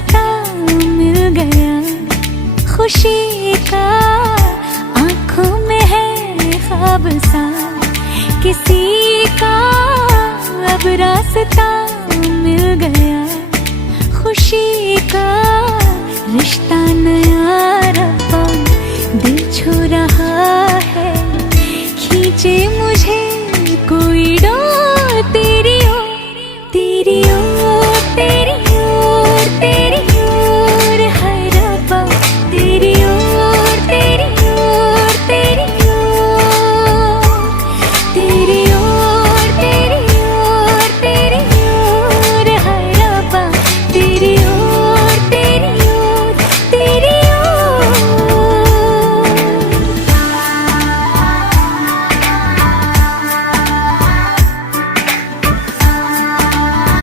रास्ता मिल गया खुशी का, आंखों में है ख्वाब सा किसी का, अब रास्ता मिल गया खुशी का। रिश्ता नया रब्बा दिल छू रहा है, खींचे